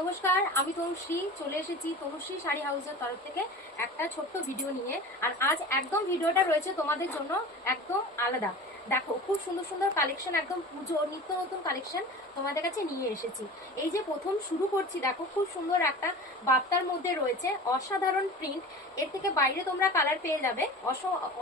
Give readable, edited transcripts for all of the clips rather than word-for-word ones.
নমস্কার, আমি তনুশ্রী চলে এসেছি তনুশ্রী শাড়ি হাউসের তরফ থেকে একটা ছোট্ট ভিডিও নিয়ে। আর আজ একদম ভিডিওটা রয়েছে তোমাদের জন্য একদম আলাদা। দেখো, খুব সুন্দর সুন্দর কালেকশন, একদম পুজো নিত্য নতুন কালেকশন তোমাদের কাছে নিয়ে এসেছি। এই যে প্রথম শুরু করছি, দেখো খুব সুন্দর একটা বার্তার মধ্যে রয়েছে অসাধারণ প্রিন্ট। এর থেকে বাইরে তোমরা কালার পেয়ে যাবে,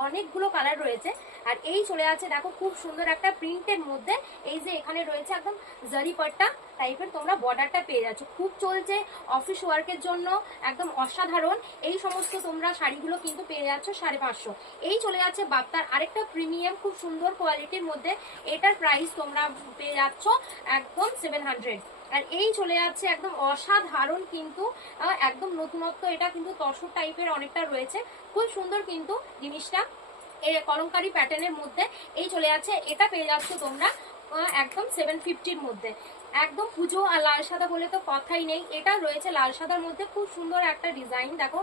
অনেকগুলো কালার রয়েছে। আর এই চলে আছে দেখো খুব সুন্দর একটা প্রিন্টের মধ্যে। এই যে এখানে রয়েছে একদম জারি পাট্টা টাইপের তোমরা বর্ডারটা পেয়ে যাচ্ছ। খুব চলছে অফিস ওয়ার্কের জন্য, একদম অসাধারণ এই সমস্ত তোমরা শাড়িগুলো কিন্তু পেয়ে যাচ্ছ 550। এই চলে যাচ্ছে বাপ্তার আরেকটা প্রিমিয়াম খুব সুন্দর কোয়ালিটির মধ্যে। এটার প্রাইস তোমরা পেয়ে যাচ্ছ একদম 700। আর এই চলে যাচ্ছে একদম অসাধারণ কিন্তু একদম নতুনত্ব। এটা কিন্তু তসর টাইপের অনেকটা রয়েছে, খুব সুন্দর কিন্তু জিনিসটা কলমকারি প্যাটার্নের মধ্যে। এই চলে যাচ্ছে, এটা পেয়ে যাচ্ছ তোমরা একদম 750-র মধ্যে। একদম পুজো আর লাল সাদা বলে তো কথাই নেই। এটা রয়েছে লাল সাদার মধ্যে, খুব সুন্দর একটা ডিজাইন। দেখো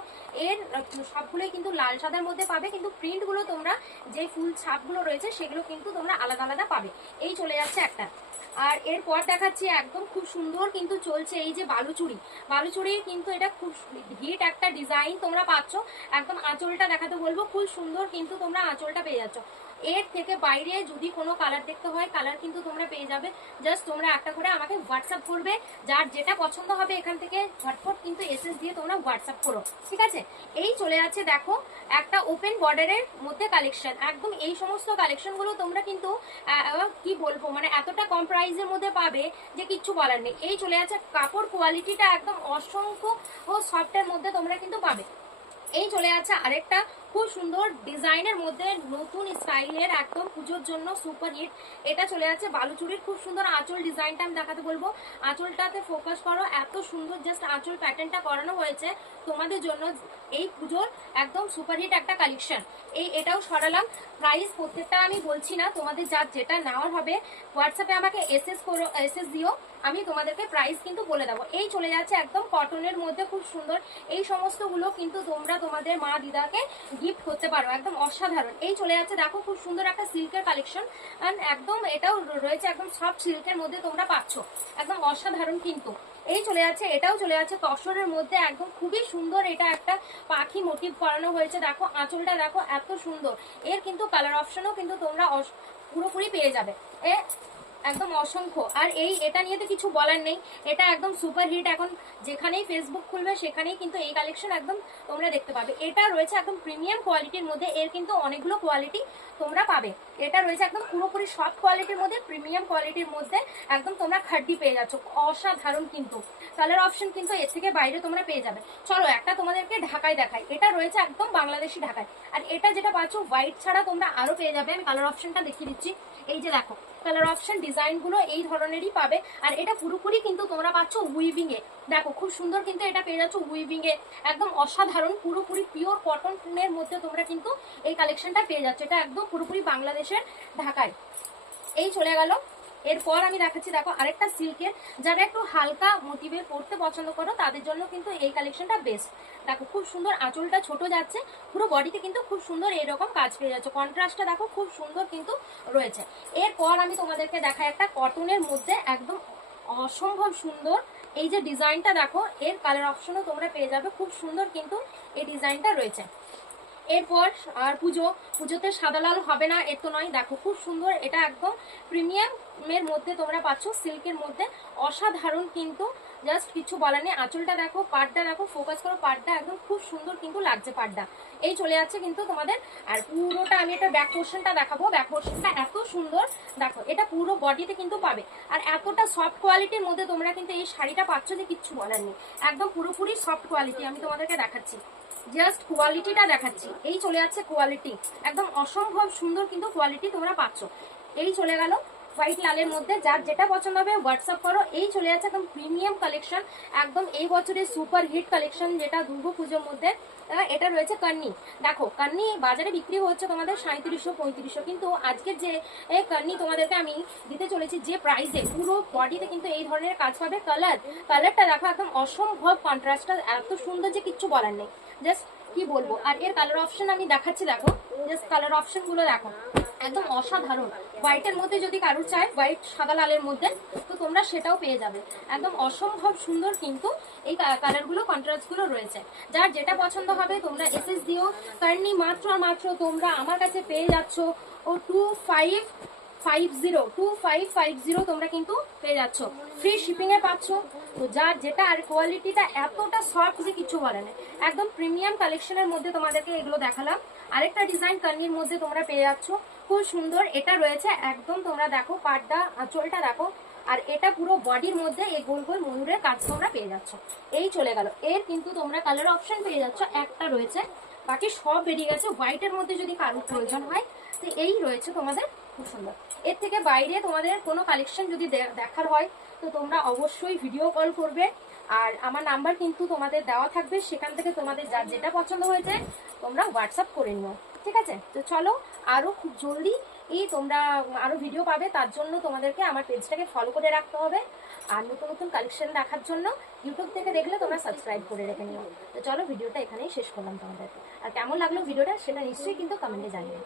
এর সবগুলোই কিন্তু লাল সাদার মধ্যে পাবে, কিন্তু প্রিন্টগুলো তোমরা যে ফুল ছাপগুলো রয়েছে সেগুলো কিন্তু তোমরা আলাদা আলাদা পাবে। এই চলে যাচ্ছে একটা। আর এরপর দেখাচ্ছি একদম খুব সুন্দর কিন্তু চলছে এই যে বালুচুরি। বালুচুরির কিন্তু এটা খুব হিট একটা ডিজাইন তোমরা পাচ্ছ। একদম আঁচলটা দেখাতে বলবো, খুব সুন্দর কিন্তু তোমরা আঁচলটা পেয়ে যাচ্ছ। এর থেকে বাইরে যদি কোনো কালার দেখতে হয়, কালার কিন্তু তোমরা পেয়ে যাবে। জাস্ট তোমরা একটা করে আমাকে হোয়াটসঅ্যাপ করবে, যার যেটা পছন্দ হবে এখান থেকে ঝটফট কিন্তু এসএস দিয়ে তোমরা হোয়াটসঅ্যাপ করো, ঠিক আছে। এই চলে যাচ্ছে দেখো একটা ওপেন বর্ডারের মধ্যে কালেকশন। একদম এই সমস্ত কালেকশন গুলো তোমরা কিন্তু কি বলবো, মানে এতটা কম প্রাইসের মধ্যে পাবে যে কিচ্ছু বলার নেই। এই চলে যাচ্ছে কাপড় কোয়ালিটিটা একদম অসংখ্য ও সফটের মধ্যে তোমরা কিন্তু পাবে। এই চলে যাচ্ছে আরেকটা খুব সুন্দর ডিজাইনের মধ্যে নতুন স্টাইলের, একদম পুজোর জন্য সুপার হিট। এটা চলে যাচ্ছে বালুচুরির খুব সুন্দর আঁচল ডিজাইনটা আমি দেখাতে বলবো। আঁচলটাতে ফোকাস করো, এত সুন্দর জাস্ট আঁচল প্যাটার্নটা করানো হয়েছে তোমাদের জন্য। এই পুজোর একদম সুপারহিট একটা কালেকশন। এটাও সরালাম। প্রাইস প্রত্যেকটা আমি বলছি না, তোমাদের যার যেটা নেওয়ার হবে হোয়াটসঅ্যাপে আমাকে এসএস দিও, আমি তোমাদেরকে প্রাইস কিন্তু বলে দেবো। এই চলে যাচ্ছে একদম কটনের মধ্যে খুব সুন্দর। এই সমস্তগুলো কিন্তু তোমরা তোমাদের মা দিদাকে গিফট করতে পারো, একদম অসাধারণ। এই চলে যাচ্ছে দেখো খুব সুন্দর একটা সিল্কের কালেকশন। একদম এটাও রয়েছে একদম সফট সিল্কের মধ্যে তোমরা পাচ্ছ, একদম অসাধারণ কিন্তু। এই চলে যাচ্ছে, এটাও চলে যাচ্ছে তসরের মধ্যে, একদম খুবই সুন্দর। এটা একটা পাখি মোটিভ করানো হয়েছে। দেখো আঁচলটা দেখো এত সুন্দর। এর কিন্তু কালার অপশনও কিন্তু তোমরা পুরোপুরি পেয়ে যাবে একদম অসংখ্য। আর এটা নিয়ে তো কিছু বলার নেই, এটা একদম সুপার হিট। এখন যেখানেই ফেসবুক খুলবে সেখানেই কিন্তু এই কালেকশন একদম তোমরা দেখতে পাবে। এটা রয়েছে একদম প্রিমিয়াম কোয়ালিটির মধ্যে, এর কিন্তু অনেকগুলো কোয়ালিটি তোমরা পাবে। এটা রয়েছে একদম পুরোপুরি সফট কোয়ালিটির মধ্যে, প্রিমিয়াম কোয়ালিটির মধ্যে একদম তোমরা খাড্ডি পেয়ে যাচ্ছ, অসাধারণ কিন্তু। কালার অপশন কিন্তু এর থেকে বাইরে তোমরা পেয়ে যাবে। চলো একটা তোমাদেরকে ঢাকায় দেখাই। এটা রয়েছে একদম বাংলাদেশি ঢাকায়। আর এটা যেটা পাচ্ছ হোয়াইট ছাড়া তোমরা আরো পেয়ে যাবে। আমি কালার অপশনটা দেখিয়ে দিচ্ছি। এই যে দেখো কালার অপশন ডিজাইনগুলো এই ধরনেরই পাবে। আর এটা পুরোপুরি কিন্তু তোমরা পাচ্ছ উইভিং এ। দেখো খুব সুন্দর কিন্তু এটা পেয়ে যাচ্ছ উইভিং এ, একদম অসাধারণ পুরোপুরি পিওর কটনের মধ্যে তোমরা কিন্তু এই কালেকশনটা পেয়ে যাচ্ছ। এটা একদম পুরোপুরি বাংলাদেশের ঢাকায়। এই চলে গেল। এরপর আমি দেখাচ্ছি দেখো আরেকটা সিল্কের, যারা একটু হালকা মোটিভের পড়তে পছন্দ করো তাদের জন্য কিন্তু এই কালেকশনটা বেস্ট। দেখো খুব সুন্দর আঁচলটা ছোট যাচ্ছে, পুরো বডিতে কিন্তু খুব সুন্দর এরকম কাজ পেয়ে যাচ্ছে। কন্ট্রাস্টটা দেখো খুব সুন্দর কিন্তু রয়েছে। এরপর আমি তোমাদেরকে দেখাই একটা কটনের মধ্যে একদম অসম্ভব সুন্দর। এই যে ডিজাইনটা দেখো, এর কালার অপশনও তোমরা পেয়ে যাবে, খুব সুন্দর কিন্তু এই ডিজাইনটা রয়েছে। এরপর আর পুজোতে সাদা লাল হবে না এর তো নয়। দেখো খুব সুন্দর, এটা একদম প্রিমিয়ামের মধ্যে তোমরা পাচ্ছ, সিল্কের মধ্যে অসাধারণ কিন্তু, জাস্ট কিছু বলার নেই। আঁচলটা দেখো, পাড়টা দেখো, ফোকাস করো পাড়টা, একদম খুব সুন্দর কিন্তু লাগছে পাড়টা। এই চলে যাচ্ছে কিন্তু তোমাদের। আর পুরোটা আমি এটা ব্যাক পোর্শনটা দেখাবো। ব্যাক পোর্শনটা এত সুন্দর, দেখো এটা পুরো বডিতে কিন্তু পাবে। আর এতটা সফট কোয়ালিটির মধ্যে তোমরা কিন্তু এই শাড়িটা পাচ্ছ যে কিচ্ছু বলার নেই, একদম পুরোপুরি সফট কোয়ালিটি। আমি তোমাদেরকে দেখাচ্ছি, জাস্ট কোয়ালিটিটা দেখাচ্ছি। এই চলে যাচ্ছে কোয়ালিটি, একদম অসম্ভব সুন্দর কিন্তু কোয়ালিটি তোমরা পাচ্ছ। এই চলে গেল হোয়াইট লালের মধ্যে, যার যেটা পছন্দ হবে হোয়াটসঅ্যাপ করো। এই চলে যাচ্ছে একদম প্রিমিয়াম কালেকশন, একদম এই বছরের সুপার হিট কালেকশন, যেটা দুর্গা পুজোর মধ্যে। এটা রয়েছে কান্নি। দেখো কান্নি বাজারে বিক্রি হচ্ছে তোমাদের 3700-3500, কিন্তু আজকের যে কান্নি তোমাদেরকে আমি দিতে চলেছি যে প্রাইসে, পুরো বডিতে কিন্তু এই ধরনের কাজ পাবে। কালারটা দেখো একদম অসম্ভব, কন্ট্রাস্টটা এত সুন্দর যে কিচ্ছু বলার নেই, জাস্ট কি বলবো। আর এর কালার অপশন আমি দেখাচ্ছি, দেখো জাস্ট কালার অপশন গুলো দেখো, একদম অসাধারণ। হোয়াইটের মধ্যে যদি কারোর চায়, হোয়াইট সাদা লালের মধ্যে, তো তোমরা সেটাও পেয়ে যাবে। একদম অসম্ভব সুন্দর কিন্তু এই কালারগুলো, কন্ট্রাস্টগুলো রয়েছে। যার যেটা পছন্দ হবে তোমরা এসএস দিও। কারণ মাত্র আর মাত্র তোমরা আমার কাছে পেয়ে যাচ্ছ ও 2550 তোমরা কিন্তু পেয়ে যাচ্ছ, ফ্রি শিপিং এ পাচ্ছ। তো যার যেটা, আর কোয়ালিটিটা এতটা সফট যে কিছু বলে না, একদম প্রিমিয়াম কালেকশনের মধ্যে তোমাদেরকে এগুলো দেখালাম। আরেকটা ডিজাইন কার্নির মধ্যে তোমরা পেয়ে যাচ্ছ, খুব সুন্দর। এটা রয়েছে একদম, তোমরা দেখো পাড়টা, আঁচলটা দেখো, আর এটা পুরো বডির মধ্যে এই গোল গোল ময়ূরের কাজ তোমরা পেয়ে যাচ্ছ। এই চলে গেল। এর কিন্তু তোমরা কালার অপশন পেয়ে যাচ্ছ, একটা রয়েছে, বাকি সব বেরিয়ে গেছে। হোয়াইটের মধ্যে যদি কারোর প্রয়োজন হয় তো এই রয়েছে তোমাদের, খুব সুন্দর। এর থেকে বাইরে তোমাদের কোনো কালেকশন যদি দেখার হয় তো তোমরা অবশ্যই ভিডিও কল করবে, আর আমার নাম্বার কিন্তু তোমাদের দেওয়া থাকবে, সেখান থেকে তোমাদের যার যেটা পছন্দ হয়েছে তোমরা হোয়াটসঅ্যাপ করে নিও, ঠিক আছে? তো চলো, আরো খুব জলদি তোমরা আরো ভিডিও পাবে, তার জন্য তোমাদেরকে আমার পেজটাকে ফলো করে রাখতে হবে। আর নতুন নতুন কালেকশন দেখার জন্য ইউটিউব থেকে দেখলে তোমরা সাবস্ক্রাইব করে রেখে নিও। তো চলো, ভিডিওটা এখানেই শেষ করলাম তোমাদেরকে। আর কেমন লাগলো ভিডিওটা সেটা নিশ্চয়ই কিন্তু কমেন্টে জানিও।